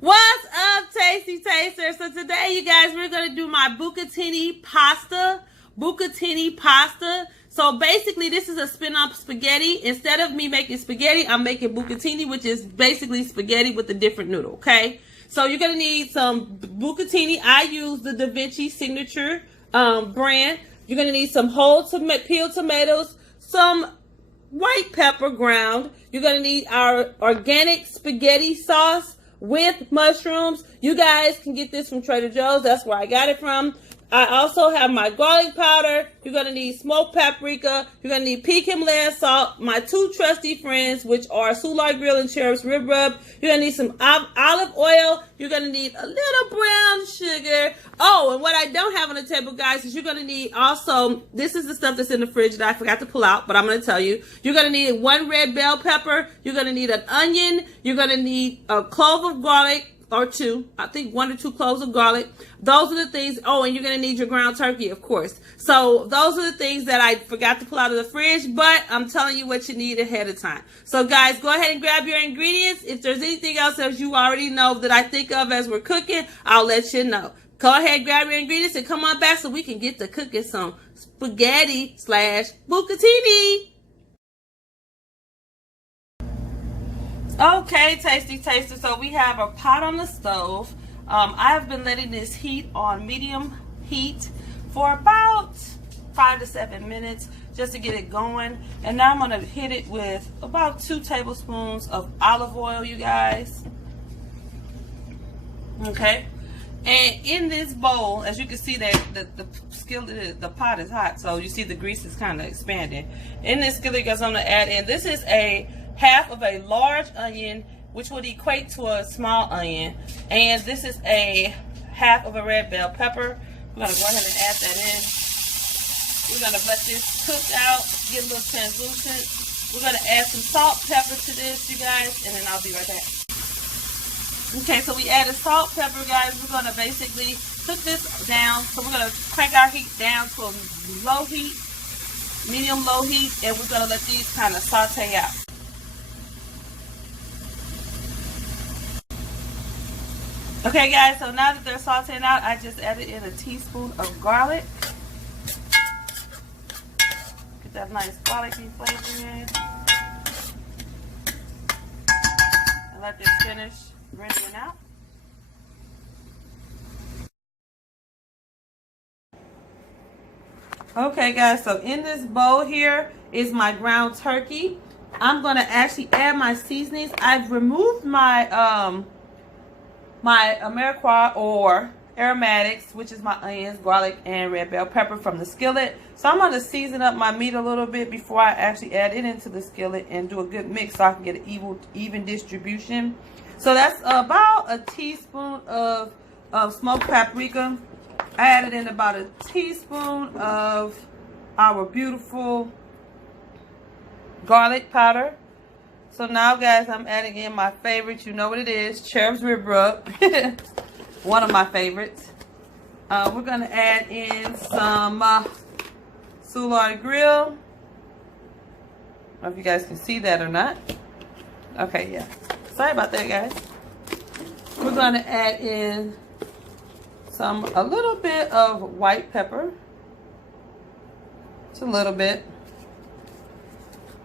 What's up, Tasty Tasters? So today, you guys, we're going to do my Bucatini pasta. Bucatini pasta. So basically, this is a spin-off spaghetti. Instead of me making spaghetti, I'm making bucatini, which is basically spaghetti with a different noodle, okay? So you're going to need some bucatini. I use the Davinci signature brand. You're going to need some whole peeled tomatoes, some white pepper ground. You're going to need our organic spaghetti sauce with mushrooms. You guys can get this from Trader Joe's. That's where I got it from. I also have my garlic powder. You're going to need smoked paprika. You're going to need peak Himalayan salt. My two trusty friends, which are Soulard grill and cherib rib rub. You're going to need some olive oil. You're going to need a little brown sugar. Oh, and what I don't have on the table, guys, is you're going to need also, this is the stuff that's in the fridge that I forgot to pull out, but I'm going to tell you. You're going to need one red bell pepper. You're going to need an onion. You're going to need a clove of garlic. Or two, I think 1 or 2 cloves of garlic. Those are the things. Oh, and you're going to need your ground turkey, of course. So those are the things that I forgot to pull out of the fridge, but I'm telling you what you need ahead of time. So guys, go ahead and grab your ingredients. If there's anything else that you already know that I think of as we're cooking, I'll let you know. Go ahead, grab your ingredients and come on back so we can get to cooking some spaghetti / bucatini. Okay, Tasty Taster, so we have a pot on the stove. I have been letting this heat on medium heat for about 5 to 7 minutes just to get it going. And now I'm going to hit it with about 2 tablespoons of olive oil, you guys. Okay. And in this bowl, as you can see, that the skillet, the pot is hot, so you see the grease is kind of expanding. In this skillet, guys, I'm going to add in, this is a half of a large onion, which would equate to a small onion, and this is a half of a red bell pepper. We're going to go ahead and add that in. We're going to let this cook out, get a little translucent. We're going to add some salt, pepper to this, you guys, and then I'll be right back. Okay, so we added salt, pepper, guys. We're going to basically cook this down. So we're going to crank our heat down to a low heat, medium low heat, and we're going to let these kind of saute out. Okay, guys, so now that they're sauteing out, I just added in a teaspoon of garlic. Get that nice garlicky flavor in. And let this finish rendering out. Okay, guys, so in this bowl here is my ground turkey. I'm going to actually add my seasonings. I've removed my my Ameriquois or aromatics, which is my onions, garlic, and red bell pepper from the skillet. So I'm going to season up my meat a little bit before I actually add it into the skillet and do a good mix so I can get an even distribution. So that's about a teaspoon of smoked paprika. I added in about a teaspoon of our beautiful garlic powder. So now, guys, I'm adding in my favorite. You know what it is, cherib rib rub. One of my favorites. We're going to add in some Soulard grill. I don't know if you guys can see that or not. Okay, yeah. Sorry about that, guys. We're going to add in a little bit of white pepper. Just a little bit.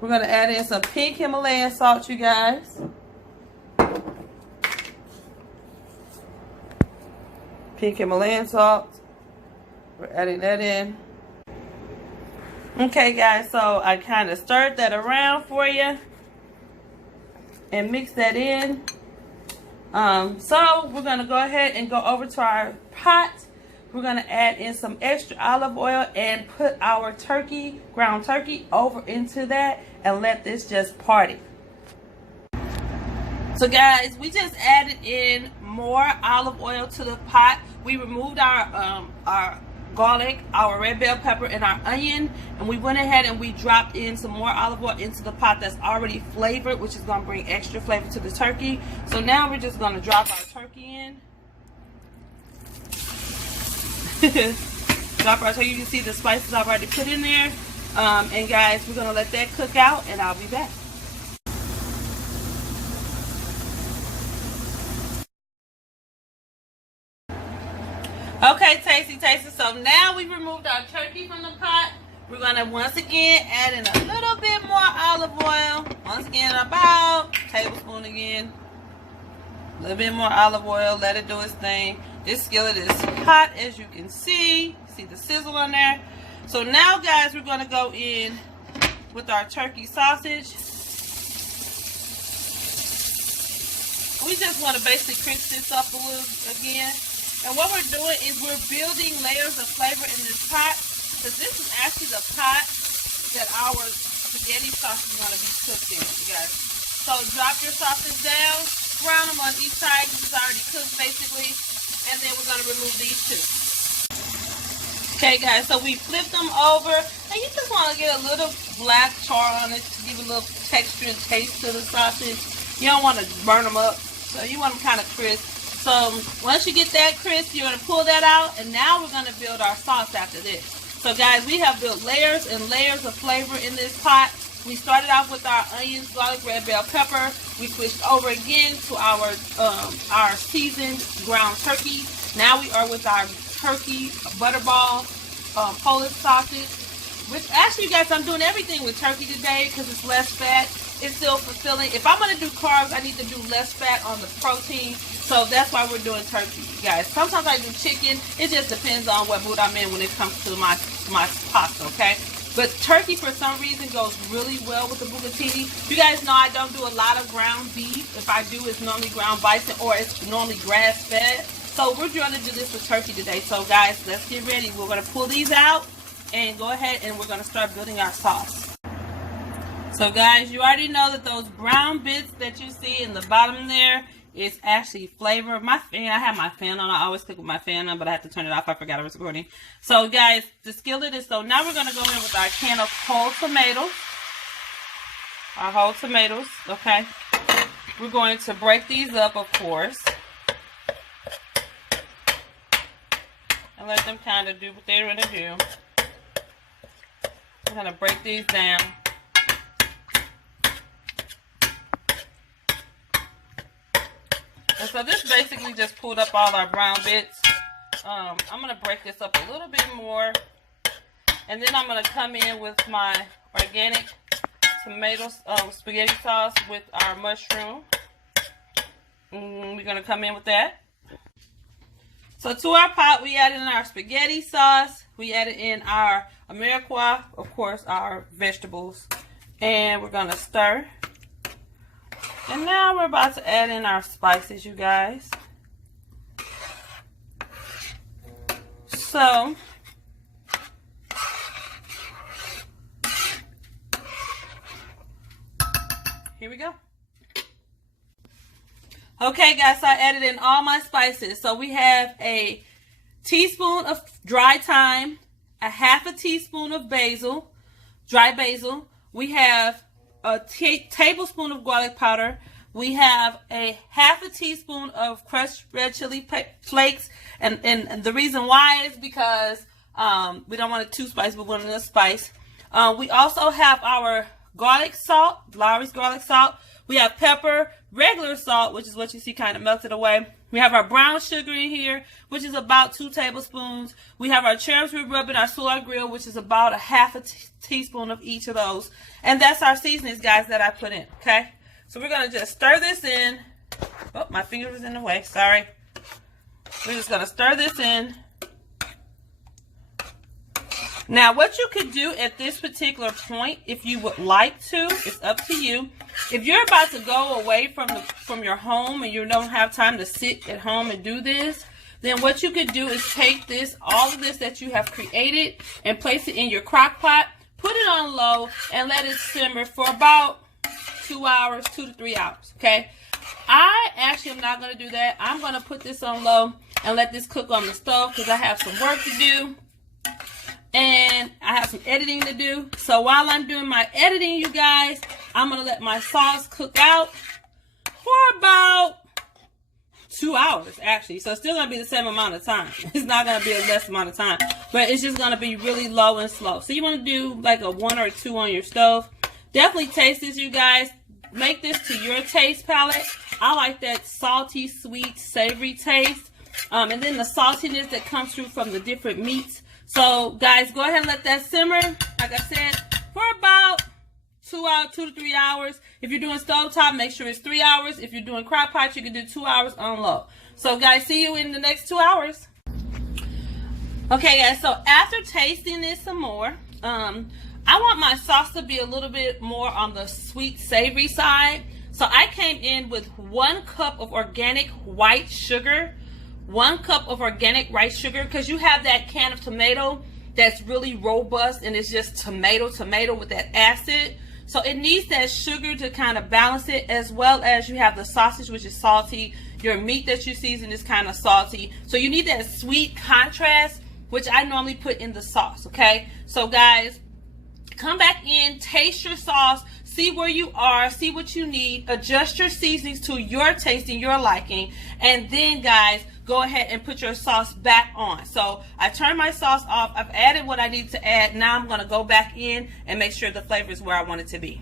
We're going to add in some pink Himalayan salt, you guys. Pink Himalayan salt. We're adding that in. Okay, guys, so I kind of stirred that around for you and mix that in. So we're going to go ahead and go over to our pot. We're going to add in some extra olive oil and put our turkey, ground turkey, over into that and let this just party. So guys, we just added in more olive oil to the pot. We removed our garlic, our red bell pepper, and our onion, and we went ahead and we dropped in some more olive oil into the pot that's already flavored, which is going to bring extra flavor to the turkey. So now we're just going to drop our turkey in. Drop our turkey. You can see the spices I've already put in there. And guys, we're going to let that cook out and I'll be back. tasty tasters. So now we've removed our turkey from the pot. We're going to once again add in a little bit more olive oil. Once again, about a tablespoon again. A little bit more olive oil. Let it do its thing. This skillet is hot, as you can see. See the sizzle on there. So now, guys, we're going to go in with our turkey sausage. We just want to basically crisp this up a little again. And what we're doing is we're building layers of flavor in this pot, because this is actually the pot that our spaghetti sauce is going to be cooked in, you guys. So drop your sausage down, brown them on each side because it's already cooked basically, and then we're going to remove these two. Okay, guys, so we flip them over, and you just want to get a little black char on it to give a little texture and taste to the sausage. You don't want to burn them up. So you want them kind of crisp. So once you get that crisp, you're going to pull that out. And now we're going to build our sauce after this. So guys, we have built layers and layers of flavor in this pot. We started off with our onions, garlic, red bell pepper. We switched over again to our seasoned ground turkey. Now we are with our turkey butterball Polish sausage. Which actually, you guys, I'm doing everything with turkey today because it's less fat. It's still fulfilling. If I'm going to do carbs, I need to do less fat on the protein. So that's why we're doing turkey, guys. Sometimes I do chicken. It just depends on what mood I'm in when it comes to my pasta, okay? But turkey, for some reason, goes really well with the bucatini. You guys know I don't do a lot of ground beef. If I do, it's normally ground bison or it's normally grass-fed. So we're going to do this with turkey today. So, guys, let's get ready. We're going to pull these out and go ahead and we're going to start building our sauce. So guys, you already know that those brown bits that you see in the bottom there is actually flavor. My fan, I have my fan on. I always cook with my fan on, but I have to turn it off. I forgot I was recording. So guys, the skillet is, so now we're going to go in with our can of whole tomatoes. Our whole tomatoes, okay. We're going to break these up, of course. And let them kind of do what they're going to do. I'm going to break these down. And so this basically just pulled up all our brown bits. I'm going to break this up a little bit more. And then I'm going to come in with my organic tomato spaghetti sauce with our mushroom. We're going to come in with that. So to our pot, we added in our spaghetti sauce. We added in our Ameriquois, of course, our vegetables. And we're going to stir. And now we're about to add in our spices, you guys. So, here we go. Okay, guys, so I added in all my spices. So we have a teaspoon of dry thyme, a half a teaspoon of basil, dry basil. We have a tablespoon of garlic powder. We have a half a teaspoon of crushed red chili flakes. And the reason why is because we don't want it too spicy, but we want enough spice. We also have our garlic salt, Lawry's garlic salt. We have pepper, regular salt, which is what you see kind of melted away. We have our brown sugar in here, which is about 2 tablespoons. We have our cherubs we rub in our Soulard grill, which is about a half a teaspoon of each of those. And that's our seasonings, guys, that I put in, okay? So we're going to just stir this in. Oh, my finger was in the way. Sorry. We're just going to stir this in. Now, what you could do at this particular point, if you would like to, it's up to you. If you're about to go away from your home and you don't have time to sit at home and do this, then what you could do is take this, all of this that you have created, and place it in your crock pot, put it on low, and let it simmer for about 2 hours, 2 to 3 hours, okay? I actually am not going to do that. I'm going to put this on low and let this cook on the stove because I have some work to do. And I have some editing to do. So while I'm doing my editing, you guys, I'm going to let my sauce cook out for about 2 hours, actually. So it's still going to be the same amount of time. It's not going to be a less amount of time. But it's just going to be really low and slow. So you want to do like a 1 or 2 on your stove. Definitely taste this, you guys. Make this to your taste palette. I like that salty, sweet, savory taste. And then the saltiness that comes through from the different meats. So guys, go ahead and let that simmer, like I said, for about 2 to 3 hours. If you're doing stovetop, make sure it's 3 hours. If you're doing crock pot, you can do 2 hours on low. So guys, see you in the next 2 hours. Okay guys, so after tasting this some more, I want my sauce to be a little bit more on the sweet savory side. So I came in with 1 cup of organic white sugar. 1 cup of organic white sugar, because you have that can of tomato that's really robust and it's just tomato with that acid. So it needs that sugar to kind of balance it, as well as you have the sausage, which is salty. Your meat that you season is kind of salty. So you need that sweet contrast, which I normally put in the sauce, okay? So guys, come back in, taste your sauce, see where you are, see what you need, adjust your seasonings to your taste and your liking, and then guys, go ahead and put your sauce back on. So I turned my sauce off. I've added what I need to add. Now I'm going to go back in and make sure the flavor is where I want it to be.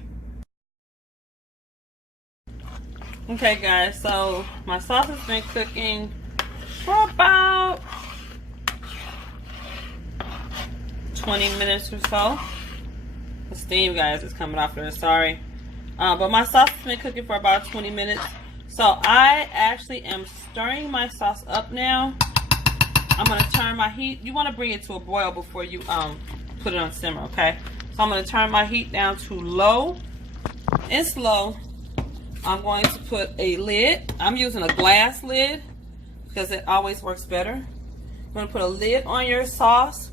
Okay guys, so my sauce has been cooking for about 20 minutes or so. The steam, guys, is coming off there, sorry. But my sauce has been cooking for about 20 minutes. So I actually am stirring my sauce up now. I'm going to turn my heat. You want to bring it to a boil before you put it on simmer, okay? So I'm going to turn my heat down to low and slow. I'm going to put a lid. I'm using a glass lid because it always works better. I'm going to put a lid on your sauce.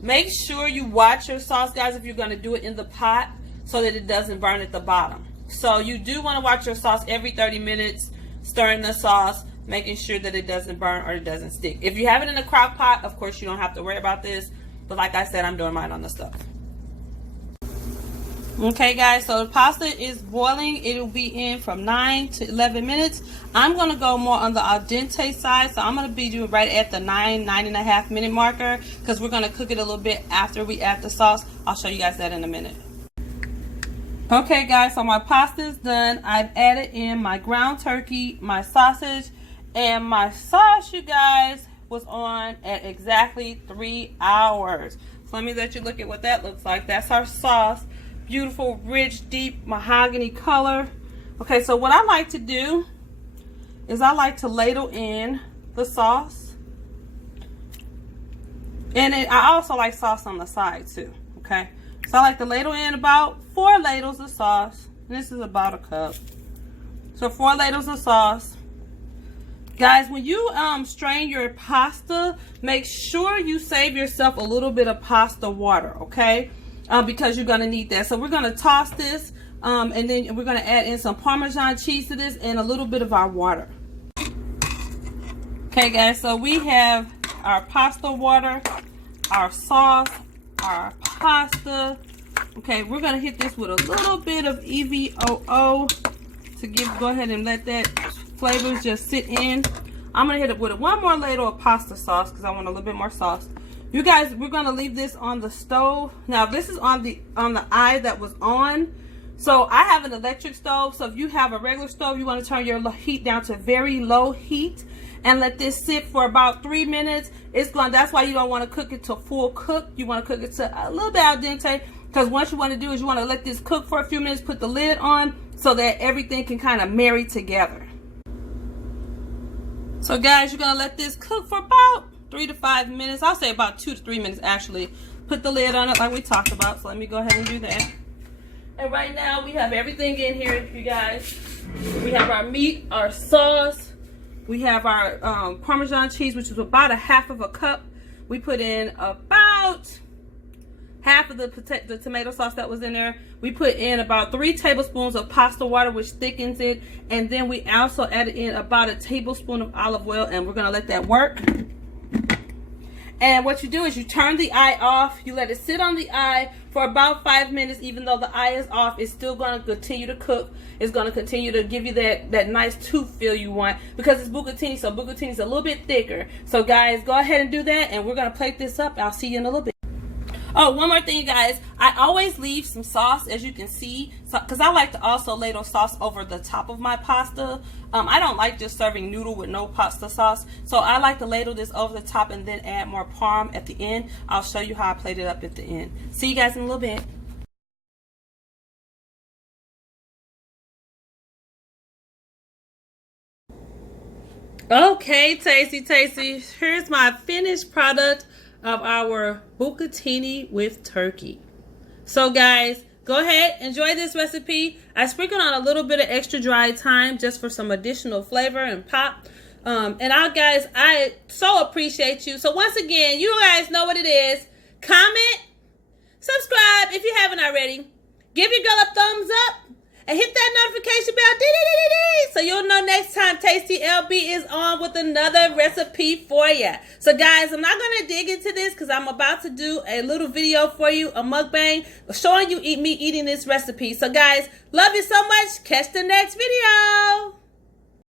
Make sure you watch your sauce, guys, if you're going to do it in the pot, so that it doesn't burn at the bottom. So you do want to watch your sauce every 30 minutes, stirring the sauce, making sure that it doesn't burn or it doesn't stick. If you have it in a crock pot, of course you don't have to worry about this. But like I said, I'm doing mine on the stove. Okay guys, so the pasta is boiling. It will be in from 9 to 11 minutes. I'm going to go more on the al dente side. So I'm going to be doing right at the 9.5 minute marker, because we're going to cook it a little bit after we add the sauce. I'll show you guys that in a minute. Okay guys, so my pasta is done. I've added in my ground turkey, my sausage, and my sauce, you guys, was on at exactly 3 hours. So let me let you look at what that looks like. That's our sauce. Beautiful, rich, deep mahogany color. Okay, so what I like to do is I like to ladle in the sauce. And I also like sauce on the side too, okay? So I like to ladle in about 4 ladles of sauce. And this is about a cup. So 4 ladles of sauce. Guys, when you strain your pasta, make sure you save yourself a little bit of pasta water, okay? Because you're going to need that. So we're going to toss this, and then we're going to add in some Parmesan cheese to this and a little bit of our water. Okay, guys, so we have our pasta water, our sauce, our pasta. Okay, we're going to hit this with a little bit of EVOO to go ahead and let that flavors just sit in. I'm going to hit it with 1 more ladle of pasta sauce because I want a little bit more sauce. You guys, we're going to leave this on the stove. Now, this is on the eye that was on. So I have an electric stove. So if you have a regular stove, you want to turn your heat down to very low heat and let this sit for about 3 minutes. That's why you don't want to cook it to full cook. You want to cook it to a little bit al dente, because what you want to do is you want to let this cook for a few minutes, put the lid on so that everything can kind of marry together. So guys, you're going to let this cook for about 3 to 5 minutes. I'll say about 2 to 3 minutes actually. Put the lid on it like we talked about. So let me go ahead and do that. And right now we have everything in here, you guys. We have our meat, our sauce. We have our Parmesan cheese, which is about 1/2 cup. We put in about half of the tomato sauce that was in there. We put in about 3 tablespoons of pasta water, which thickens it. And then we also added in about 1 tablespoon of olive oil, and we're gonna let that work. And what you do is you turn the eye off. You let it sit on the eye for about 5 minutes. Even though the eye is off, it's still going to continue to cook. It's going to continue to give you that nice tooth feel you want, because it's bucatini. So bucatini is a little bit thicker. So guys, go ahead and do that, and we're going to plate this up. I'll see you in a little bit. Oh, one more thing, you guys. I always leave some sauce, as you can see, because I like to also ladle sauce over the top of my pasta. I don't like just serving noodle with no pasta sauce, so I like to ladle this over the top and then add more parm at the end. I'll show you how I plate it up at the end. See you guys in a little bit. Okay, tasty. Here's my finished product of our bucatini with turkey. So guys, go ahead, enjoy this recipe. I sprinkled on a little bit of extra dry thyme just for some additional flavor and pop. And guys, I so appreciate you. So once again, you guys know what it is. Comment, subscribe if you haven't already. Give your girl a thumbs up. And hit that notification bell, so you'll know next time Tasty LB is on with another recipe for you. So guys, I'm not going to dig into this because I'm about to do a little video for you, a mukbang, showing you me eating this recipe. So guys, love you so much. Catch the next video.